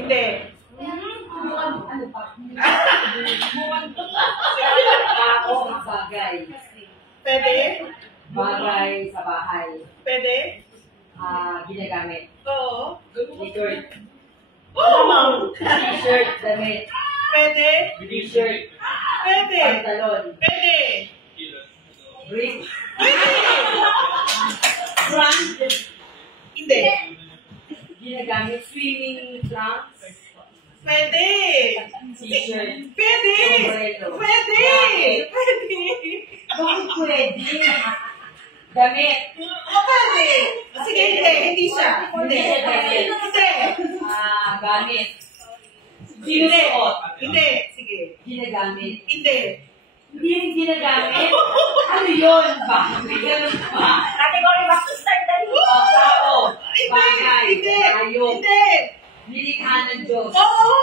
Hindi. Ano pa? Tao ang bagay. Pwede? Bagay sa bahay. Pwede? Ginagamit. Oo. T-shirt. Oo! T-shirt, damit. Pwede? T-shirt. Pwede? Pantalon. Pwede? Brief. Brand? Hindi. Ginagamit. Swimming trunks. Pwede? T-shirt. Pwede? Sombrero. Pwede? Pwede? Bakit pwede? Damit. Pwede? Sige, hindi siya. Hindi siya damit. Hindi. Gamit. Hindi. Sinusuot. Hindi. Sige. Ginagamit. Hindi. Hindi rin ginagamit. Ano yun? Bakit? Ganun pa. Category back to start na rin. Tao. Hindi. Bagay. Hindi. Hayop. Hindi. Nilikha ng Diyos. Oo.